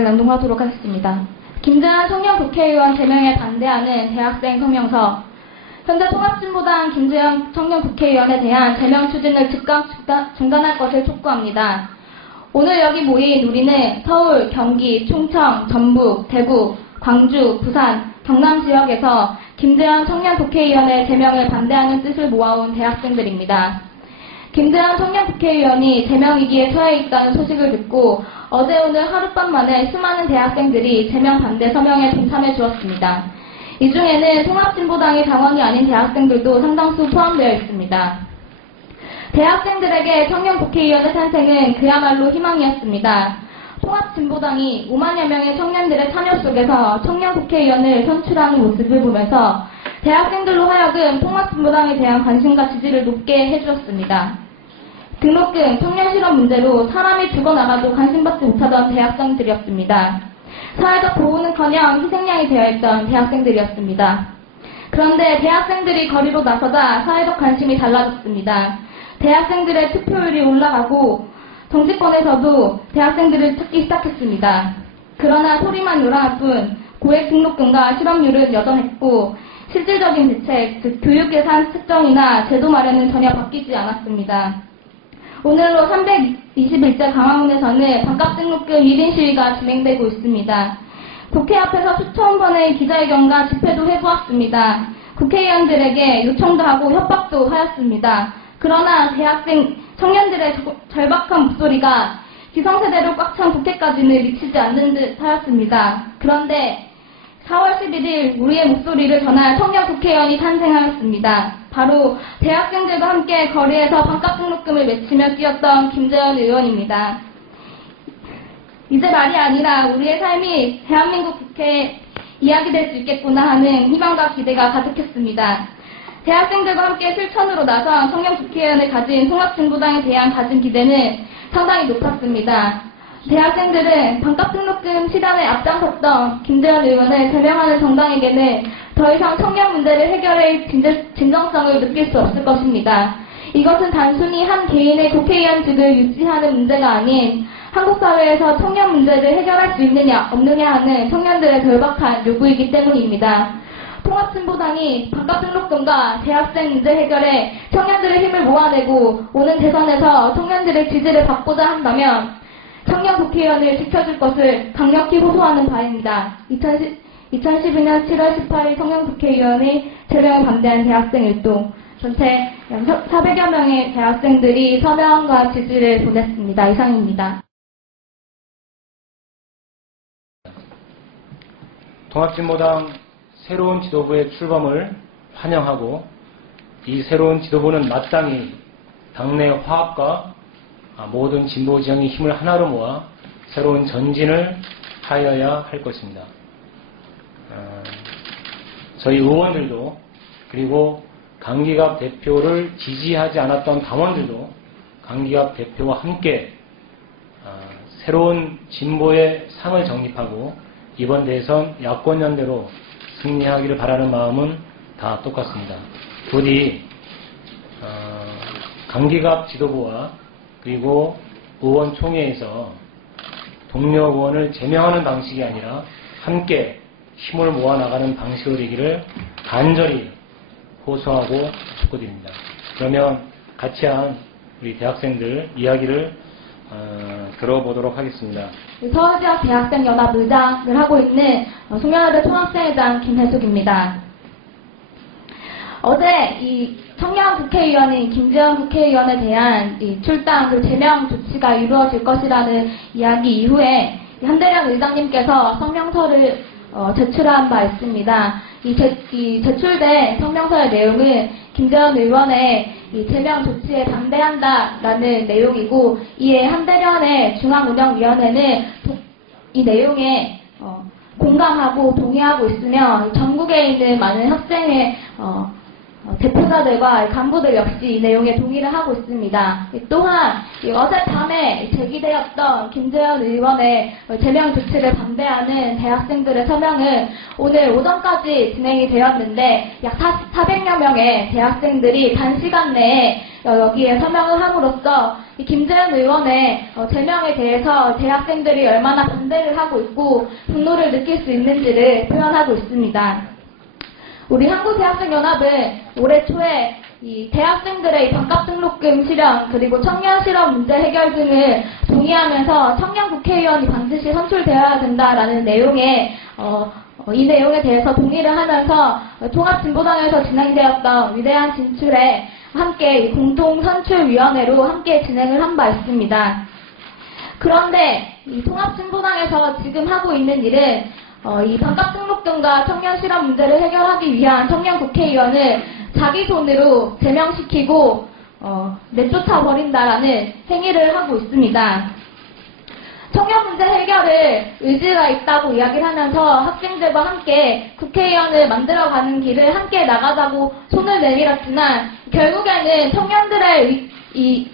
낭독하도록 하겠습니다. 김재환 청년 국회의원 제명에 반대하는 대학생 성명서 현재 통합진보당 김재현 청년 국회의원에 대한 제명 추진을 즉각 중단할 것을 촉구합니다. 오늘 여기 모인 우리는 서울, 경기, 충청, 전북, 대구, 광주, 부산, 경남 지역에서 김재현 청년 국회의원의 제명을 반대하는 뜻을 모아온 대학생들입니다. 김재현 청년 국회의원이 제명 위기에 처해 있다는 소식을 듣고 어제 오늘 하룻밤 만에 수많은 대학생들이 제명 반대 서명에 동참해 주었습니다. 이 중에는 통합진보당의 당원이 아닌 대학생들도 상당수 포함되어 있습니다. 대학생들에게 청년 국회의원의 탄생은 그야말로 희망이었습니다. 통합진보당이 5만여 명의 청년들의 참여 속에서 청년 국회의원을 선출하는 모습을 보면서 대학생들로 하여금 통합진보당에 대한 관심과 지지를 높게 해주었습니다. 등록금, 청년실업 문제로 사람이 죽어나가도 관심받지 못하던 대학생들이었습니다. 사회적 보호는커녕 희생양이 되어 있던 대학생들이었습니다. 그런데 대학생들이 거리로 나서다 사회적 관심이 달라졌습니다. 대학생들의 투표율이 올라가고 정치권에서도 대학생들을 찾기 시작했습니다. 그러나 소리만 요란할 뿐 고액 등록금과 실업률은 여전했고 실질적인 대책, 즉 교육 예산 측정이나 제도 마련은 전혀 바뀌지 않았습니다. 오늘로 321째 강화문에서는 반값 등록금 1인 시위가 진행되고 있습니다. 국회 앞에서 수천 번의 기자회견과 집회도 해보았습니다. 국회의원들에게 요청도 하고 협박도 하였습니다. 그러나 대학생 청년들의 절박한 목소리가 기성세대로 꽉 찬 국회까지는 미치지 않는 듯 하였습니다. 그런데 4월 11일 우리의 목소리를 전할 청년 국회의원이 탄생하였습니다. 바로 대학생들과 함께 거리에서 반값 등록금을 외치며 뛰었던 김재현 의원입니다. 이제 말이 아니라 우리의 삶이 대한민국 국회에 이야기될 수 있겠구나 하는 희망과 기대가 가득했습니다. 대학생들과 함께 실천으로 나선 청년 국회의원을 가진 통합진보당에 대한 가진 기대는 상당히 높았습니다. 대학생들은 반값 등록금 실현에 앞장섰던 김재현 의원을 제명하는 정당에게는 더 이상 청년 문제를 해결할 진정성을 느낄 수 없을 것입니다. 이것은 단순히 한 개인의 국회의원직을 유지하는 문제가 아닌 한국 사회에서 청년 문제를 해결할 수 있느냐 없느냐 하는 청년들의 절박한 요구이기 때문입니다. 통합진보당이 반값 등록금과 대학생 문제 해결에 청년들의 힘을 모아내고 오는 대선에서 청년들의 지지를 받고자 한다면 청년 국회의원을 지켜줄 것을 강력히 호소하는 바입니다. 2010, 2012년 7월 18일 청년 국회의원이 제명을 반대한 대학생 일동 전체 400여 명의 대학생들이 서명과 지지를 보냈습니다. 이상입니다. 통합진보당 새로운 지도부의 출범을 환영하고 이 새로운 지도부는 마땅히 당내 화합과 아, 모든 진보 지형의 힘을 하나로 모아 새로운 전진을 하여야 할 것입니다. 아, 저희 의원들도 그리고 강기갑 대표를 지지하지 않았던 당원들도 강기갑 대표와 함께 아, 새로운 진보의 상을 정립하고 이번 대선 야권연대로 승리하기를 바라는 마음은 다 똑같습니다. 부디 강기갑 지도부와 그리고 의원총회에서 동료 의원을 제명하는 방식이 아니라 함께 힘을 모아 나가는 방식으로 되기를 간절히 호소하고 촉구드립니다. 그러면 같이 한 우리 대학생들 이야기를 어, 들어보도록 하겠습니다. 서울지역 대학생 연합 의장을 하고 있는 송년아대 총학생회장 김혜숙입니다. 어제 이 청년 국회의원인 김재원 국회의원에 대한 출당 그 제명 조치가 이루어질 것이라는 이야기 이후에 한대령 의장님께서 성명서를 어, 제출한 바 있습니다. 이, 제, 이 제출된 성명서의 내용은 김재원 의원의 이 제명 조치에 반대한다라는 내용이고 이에 한대련의 중앙운영위원회는 이 내용에 어, 공감하고 동의하고 있으며 전국에 있는 많은 학생의 어, 어, 대표자들과 간부들 역시 이 내용에 동의를 하고 있습니다. 또한 이 어젯밤에 제기되었던 김재현 의원의 어, 제명 조치를 반대하는 대학생들의 서명은 오늘 오전까지 진행이 되었는데 약 400여 명의 대학생들이 단시간 내에 어, 여기에 서명을 함으로써 이 김재현 의원의 어, 제명에 대해서 대학생들이 얼마나 반대를 하고 있고 분노를 느낄 수 있는지를 표현하고 있습니다. 우리 한국대학생연합은 올해 초에 이 대학생들의 이 반값 등록금 실현 그리고 청년 실업 문제 해결 등을 동의하면서 청년 국회의원이 반드시 선출되어야 된다라는 내용의 어, 어, 이 내용에 대해서 동의를 하면서 어, 통합진보당에서 진행되었던 위대한 진출에 함께 이 공동선출위원회로 함께 진행을 한 바 있습니다. 그런데 이 통합진보당에서 지금 하고 있는 일은 어, 이 반값 등록금과 청년 실업 문제를 해결하기 위한 청년 국회의원을 자기 손으로 제명시키고 어, 내쫓아 버린다라는 행위를 하고 있습니다. 청년 문제 해결을 의지가 있다고 이야기를 하면서 학생들과 함께 국회의원을 만들어가는 길을 함께 나가자고 손을 내밀었지만 결국에는 청년들의 의- 이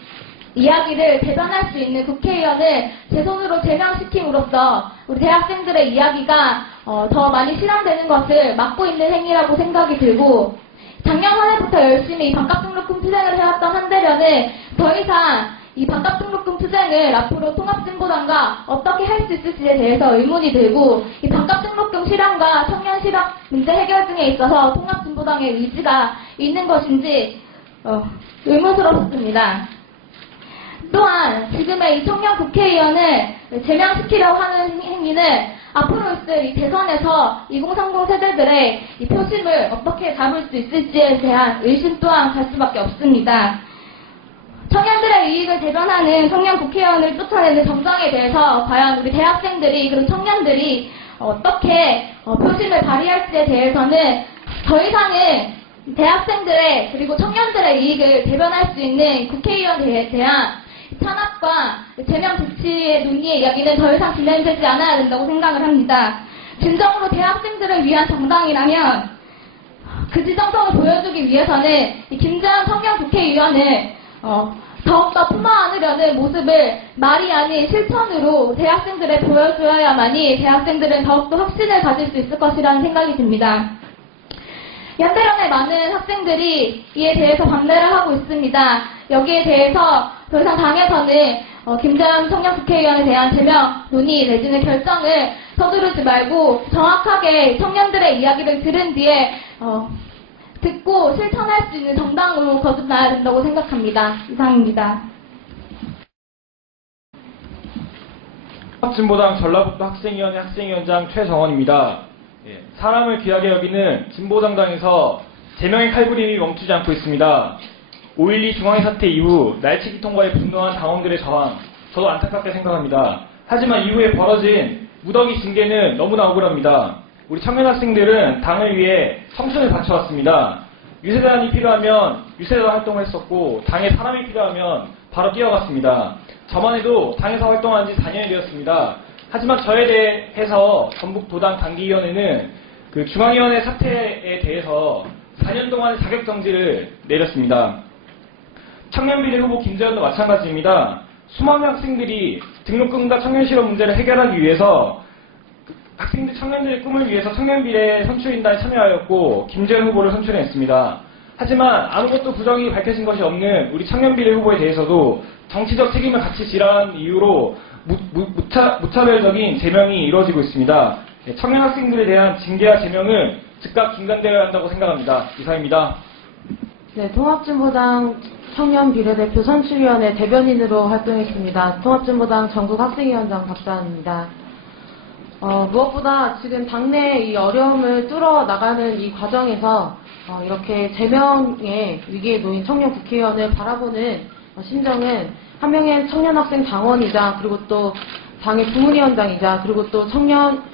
이야기를 대변할 수 있는 국회의원을 제 손으로 제명시킴으로써 우리 대학생들의 이야기가 어, 더 많이 실현되는 것을 막고 있는 행위라고 생각이 들고 작년 한 해부터 열심히 이 반값 등록금 투쟁을 해왔던 한대련은 더 이상 이 반값 등록금 투쟁을 앞으로 통합진보당과 어떻게 할 수 있을지에 대해서 의문이 들고 이 반값 등록금 실현과 청년 실업 문제 해결 등에 있어서 통합진보당의 의지가 있는 것인지 어, 의문스럽습니다. 또한 지금의 이 청년 국회의원을 제명시키려고 하는 행위는 앞으로 있을 이 대선에서 2030 세대들의 이 표심을 어떻게 잡을 수 있을지에 대한 의심 또한 갈 수밖에 없습니다. 청년들의 이익을 대변하는 청년 국회의원을 쫓아내는 정당에 대해서 과연 우리 대학생들이 그리고 청년들이 어떻게 어, 표심을 발휘할지에 대해서는 더 이상은 대학생들의 그리고 청년들의 이익을 대변할 수 있는 국회의원에 대한 탄압과 제명 조치의 논의의 이야기는 더 이상 진행되지 않아야 된다고 생각을 합니다. 진정으로 대학생들을 위한 정당이라면 그 지정성을 보여주기 위해서는 이 김재현 청년 국회의원을 어, 더욱더 품어 안으려는 모습을 말이 아닌 실천으로 대학생들에 보여줘야만이 대학생들은 더욱더 확신을 가질 수 있을 것이라는 생각이 듭니다. 연대련의 많은 학생들이 이에 대해서 반대를 하고 있습니다. 여기에 대해서 더 이상 당에서는 어, 김재현 청년 국회의원에 대한 제명 논의 내지는 결정을 서두르지 말고 정확하게 청년들의 이야기를 들은 뒤에 어, 듣고 실천할 수 있는 정당으로 거듭나야 된다고 생각합니다. 이상입니다. 진보당 전라북도 학생위원회 학생위원장 최정원입니다. 예, 사람을 귀하게 여기는 진보당당에서 제명의 칼부림이 멈추지 않고 있습니다. 5.12 중앙회 사태 이후 날치기 통과에 분노한 당원들의 저항, 저도 안타깝게 생각합니다. 하지만 이후에 벌어진 무더기 징계는 너무나 억울합니다. 우리 청년 학생들은 당을 위해 청춘을 바쳐왔습니다. 유세단이 필요하면 유세단 활동을 했었고 당에 사람이 필요하면 바로 뛰어갔습니다. 저만 해도 당에서 활동한 지 4년이 되었습니다. 하지만 저에 대해서 전북 도당 단기위원회는 그 중앙위원회 사태에 대해서 4년 동안 자격 정지를 내렸습니다. 청년 비례 후보 김재현도 마찬가지입니다. 수많은 학생들이 등록금과 청년실업 문제를 해결하기 위해서 학생들 청년들의 꿈을 위해서 청년 비례 선출인단에 참여하였고 김재현 후보를 선출했습니다. 하지만 아무것도 부정이 밝혀진 것이 없는 우리 청년 비례 후보에 대해서도 정치적 책임을 같이 지라는 이유로 무, 차 무차별적인 제명이 이루어지고 있습니다. 네, 청년 학생들에 대한 징계와 제명은 즉각 중단되어야 한다고 생각합니다. 이상입니다. 네, 통합진보당 청년 비례대표 선출위원회 대변인으로 활동했습니다. 통합진보당 전국 학생위원장 박사입니다. 어, 무엇보다 지금 당내 이 어려움을 뚫어 나가는 이 과정에서 어, 이렇게 제명의 위기에 놓인 청년 국회의원을 바라보는 어, 심정은 한 명의 청년 학생 당원이자 그리고 또 당의 부문위원장이자 그리고 또 청년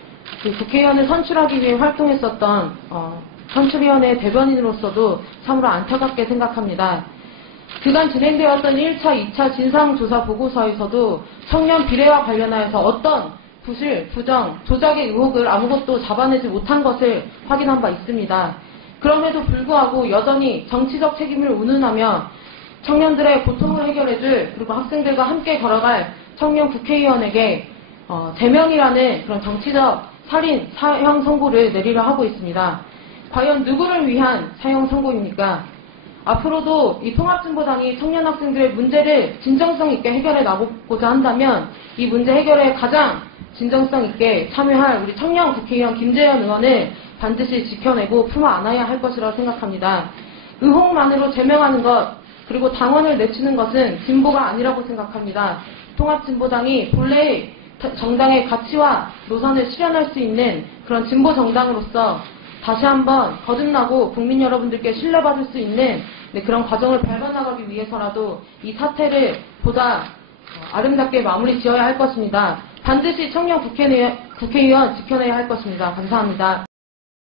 그 국회의원을 선출하기 위해 활동했었던 어, 선출위원회 대변인으로서도 참으로 안타깝게 생각합니다. 그간 진행되었던 1차, 2차 진상조사 보고서에서도 청년 비례와 관련하여서 어떤 부실, 부정, 조작의 의혹을 아무것도 잡아내지 못한 것을 확인한 바 있습니다. 그럼에도 불구하고 여전히 정치적 책임을 운운하며 청년들의 고통을 해결해줄 그리고 학생들과 함께 걸어갈 청년 국회의원에게 어, 제명이라는 그런 정치적 살인 사형 선고를 내리려 하고 있습니다. 과연 누구를 위한 사형 선고입니까? 앞으로도 이 통합진보당이 청년 학생들의 문제를 진정성 있게 해결해 나가고자 한다면 이 문제 해결에 가장 진정성 있게 참여할 우리 청년 국회의원 김재현 의원을 반드시 지켜내고 품어 안아야 할 것이라고 생각합니다. 의혹만으로 제명하는 것 그리고 당원을 내치는 것은 진보가 아니라고 생각합니다. 통합진보당이 본래의 정당의 가치와 노선을 실현할 수 있는 그런 진보 정당으로서 다시 한번 거듭나고 국민 여러분들께 신뢰받을 수 있는 네, 그런 과정을 밟아나가기 위해서라도 이 사태를 보다 어, 아름답게 마무리 지어야 할 것입니다. 반드시 청년 국회의원, 국회의원 지켜내야 할 것입니다. 감사합니다.